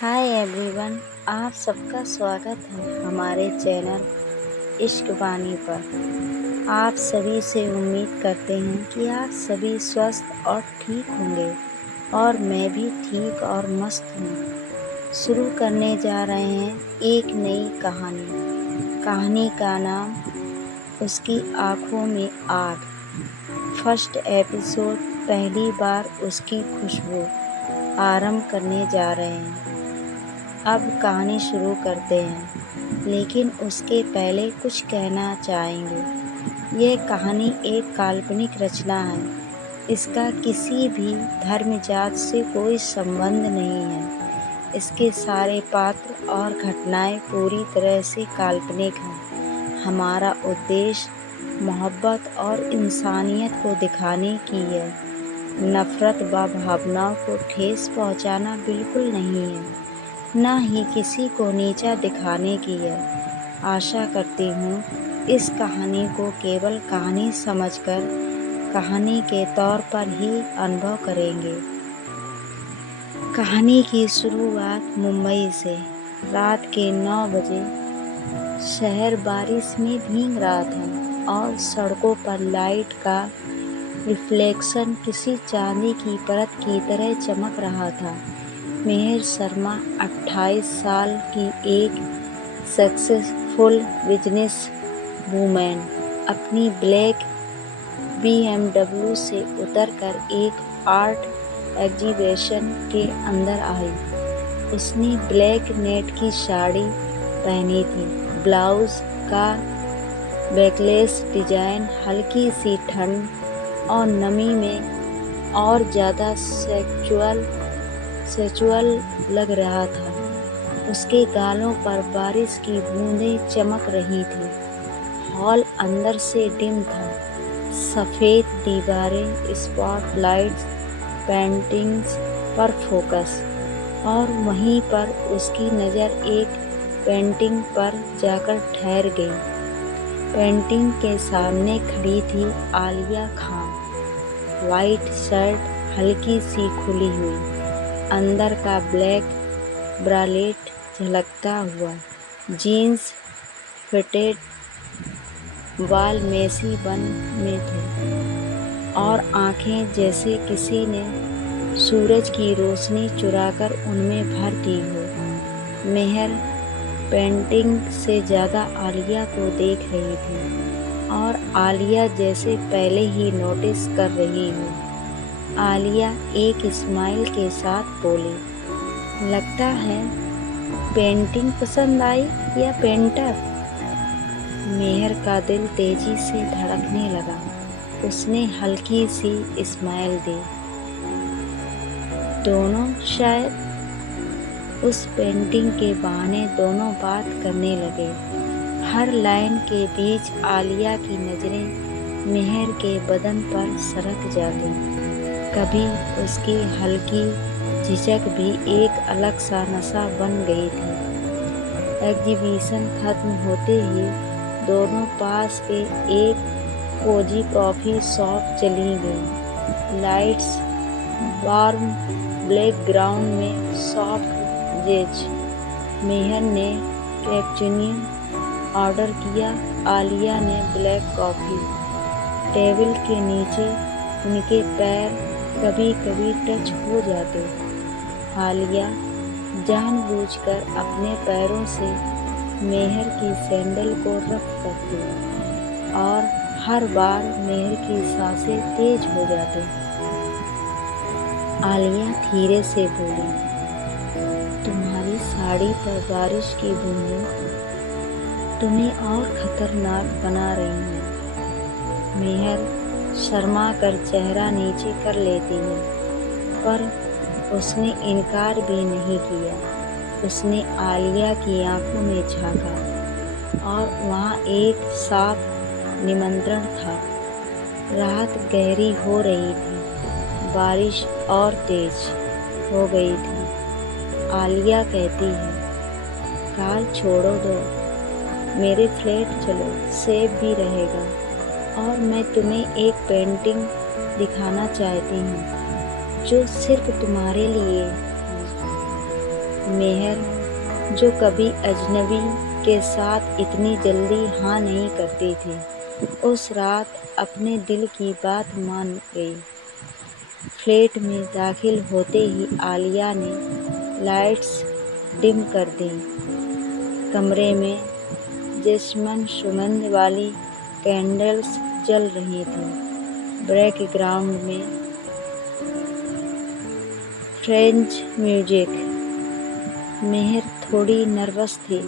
Hi everyone, आप सबका स्वागत है हमारे चैनल इश्क वाणी पर। आप सभी से उम्मीद करते हैं कि आप सभी स्वस्थ और ठीक होंगे और मैं भी ठीक और मस्त हूँ। शुरू करने जा रहे हैं एक नई कहानी का नाम उसकी आँखों में आग। फर्स्ट एपिसोड, पहली बार उसकी खुशबू आरंभ करने जा रहे हैं। अब कहानी शुरू करते हैं, लेकिन उसके पहले कुछ कहना चाहेंगे। ये कहानी एक काल्पनिक रचना है। इसका किसी भी धर्म जात से कोई संबंध नहीं है। इसके सारे पात्र और घटनाएं पूरी तरह से काल्पनिक हैं। हमारा उद्देश्य मोहब्बत और इंसानियत को दिखाने की है। नफ़रत व भावनाओं को ठेस पहुंचाना बिल्कुल नहीं है, न ही किसी को नीचा दिखाने की है। आशा करती हूँ इस कहानी को केवल कहानी समझकर कहानी के तौर पर ही अनुभव करेंगे। कहानी की शुरुआत मुंबई से। रात के 9 बजे शहर बारिश में भीग रहा था और सड़कों पर लाइट का रिफ्लेक्शन किसी चांदी की परत की तरह चमक रहा था। मेहर शर्मा 28 साल की एक सक्सेसफुल बिजनेस वूमेन अपनी ब्लैक BMW से उतरकर एक आर्ट एग्जीबिशन के अंदर आई। उसने ब्लैक नेट की साड़ी पहनी थी। ब्लाउज का बैकलेस डिजाइन हल्की सी ठंड और नमी में और ज़्यादा सेक्सुअल लग रहा था। उसके गालों पर बारिश की बूंदें चमक रही थी। हॉल अंदर से डिम था। सफ़ेद दीवारें, स्पॉटलाइट्स, पेंटिंग्स पर फोकस, और वहीं पर उसकी नज़र एक पेंटिंग पर जाकर ठहर गई। पेंटिंग के सामने खड़ी थी आलिया खान। वाइट शर्ट हल्की सी खुली हुई, अंदर का ब्लैक ब्रालेट झलकता हुआ, जीन्स फिटेड, बाल मेसी बन में थे और आँखें जैसे किसी ने सूरज की रोशनी चुराकर उनमें भर दी हो। मेहर पेंटिंग से ज़्यादा आलिया को देख रही थी और आलिया जैसे पहले ही नोटिस कर रही हो। आलिया एक स्माइल के साथ बोली, लगता है पेंटिंग पसंद आई या पेंटर? मेहर का दिल तेजी से धड़कने लगा। उसने हल्की सी स्माइल दी। दोनों शायद। उस पेंटिंग के बहाने दोनों बात करने लगे। हर लाइन के बीच आलिया की नज़रें मेहर के बदन पर सरक जाती। कभी उसकी हल्की झिझक भी एक अलग सा नशा बन गई थी। एग्जीबिशन खत्म होते ही दोनों पास के एक कोजी कॉफ़ी शॉप चली गई। लाइट्स, वार्म बैकग्राउंड में सॉफ्ट जैज। मेहर ने कैपुचिनो ऑर्डर किया। आलिया ने ब्लैक कॉफ़ी। टेबल के नीचे उनके पैर कभी कभी टच हो जाते। आलिया जानबूझकर अपने पैरों से मेहर की सैंडल को रफ करती और हर बार मेहर की सांसें तेज हो जाती। आलिया धीरे से बोली, तुम्हारी साड़ी पर बारिश की बूंदें तुम्हें और खतरनाक बना रही हैं। मेहर शर्मा कर चेहरा नीचे कर लेती है, पर उसने इनकार भी नहीं किया। उसने आलिया की आंखों में झांका और वहाँ एक साफ निमंत्रण था। रात गहरी हो रही थी। बारिश और तेज हो गई थी। आलिया कहती है, कार छोड़ो दो, मेरे फ्लैट चलो, सेफ भी रहेगा। और मैं तुम्हें एक पेंटिंग दिखाना चाहती हूँ जो सिर्फ तुम्हारे लिए है। مہر جو کبھی اجنبی کے ساتھ اتنی جلدی ہاں نہیں کرتی تھی، اس رات اپنے دل کی بات مان گئی۔ فلیٹ میں داخل ہوتے ہی عالیہ نے لائٹس ڈم کر دیں۔ کمرے میں جیسمن سگندھ والی کینڈلز جل رہی تھیں۔ بیک گراؤنڈ میں فرینچ میوزک۔ مہر تھوڑی نروس تھی،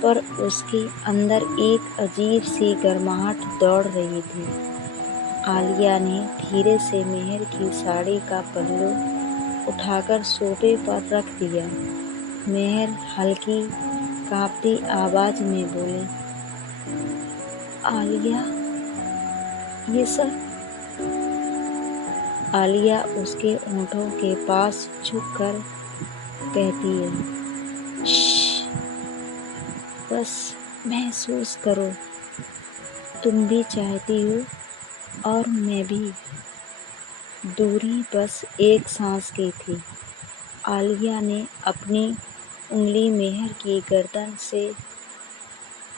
پر اس کے اندر ایک عجیب سی گرماہٹ دوڑ رہی تھی۔ عالیہ نے دھیرے سے مہر کی ساڑی کا پلو اٹھا کر صوفے پر رکھ دیا۔ مہر ہلکی کانپتی آواز میں بولی، عالیہ، یہ سب؟ عالیہ اس کے ہونٹوں کے پاس جھک کر کہتی ہے، شش، بس محسوس کرو، تم بھی چاہتی ہو اور میں بھی۔ دوری بس ایک سانس کی تھی۔ عالیہ نے اپنی انگلی مہر کی گردن سے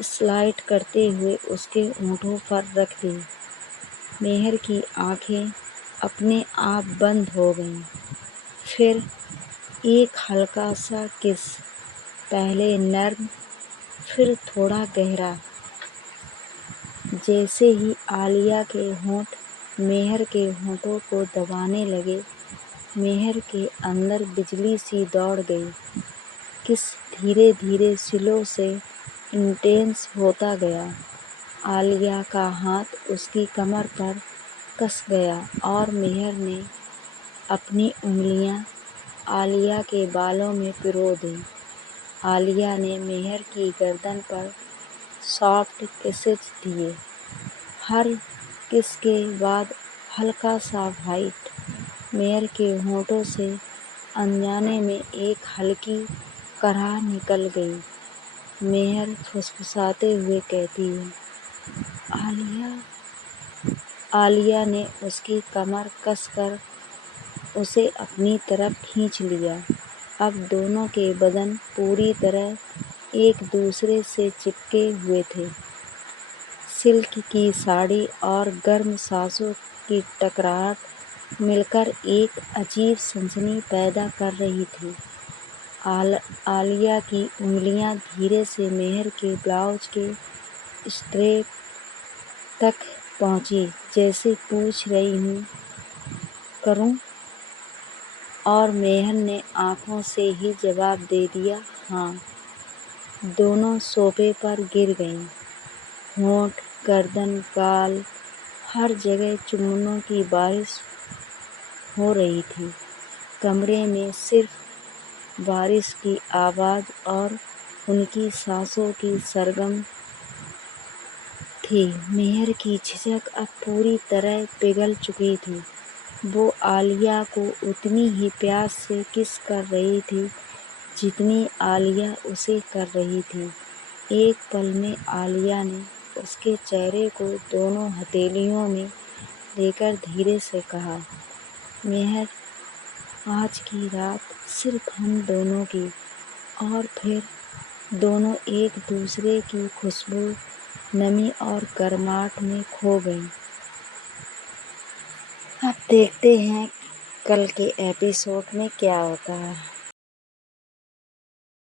سلائیڈ کرتے ہوئے اس کے ہونٹوں پر رکھ دی۔ مہر کی آنکھیں اپنے آپ بند ہو گئیں۔ پھر ایک ہلکا سا کس، پہلے نرم، پھر تھوڑا گہرا۔ جیسے ہی عالیہ کے ہونٹ مہر کے ہونٹوں کو دبانے لگے، مہر کے اندر بجلی سی دوڑ گئی۔ کس دھیرے دھیرے سلو سے انٹینس ہوتا گیا۔ عالیہ کا ہاتھ اس کی کمر پر کس گیا اور مہر نے اپنی انگلیاں عالیہ کے بالوں میں پرو دیں۔ عالیہ نے مہر کی گردن پر سافٹ کسز دیے، ہر کس کے بعد ہلکا سا بائٹ۔ مہر کے ہونٹوں سے انجانے میں ایک ہلکی کرہا نکل گئی۔ مہر پھسپھساتے ہوئے کہتی ہے، عالیہ۔ عالیہ نے اس کی کمر کس کر اسے اپنی طرف کھینچ لیا۔ اب دونوں کے بدن پوری طرح ایک دوسرے سے چپکے ہوئے تھے۔ سلک کی ساڑی اور گرم سانسوں کی ٹکراہٹ مل کر ایک عجیب سنسنی پیدا کر رہی تھی۔ عالیہ کی انگلیاں دھیرے سے مہر کے بلاؤز کے اسٹریپ تک پہنچی، جیسے پوچھ رہی ہوں، کروں؟ اور مہر نے آنکھوں سے ہی جواب دے دیا، ہاں۔ دونوں صوفے پر گر گئیں۔ ہونٹ، گردن، گال، ہر جگہ چومنوں کی بارش ہو رہی تھی۔ کمرے میں صرف بارش کی آواز اور ان کی سانسوں کی سرگم تھی۔ مہر کی جھجک اب پوری طرح پگھل چکی تھی۔ وہ عالیہ کو اتنی ہی پیار سے کس کر رہی تھی جتنی عالیہ اسے کر رہی تھی۔ ایک پل میں عالیہ نے اس کے چہرے کو دونوں ہتھیلیوں میں لے کر دھیرے سے کہا، مہر، آج کی رات صرف ہم دونوں کی۔ اور پھر دونوں ایک دوسرے کی خوشبو، نمی اور گرماہٹ میں کھو گئیں۔ اب دیکھتے ہیں کل کے ایپیسوڈ میں کیا ہوتا ہے۔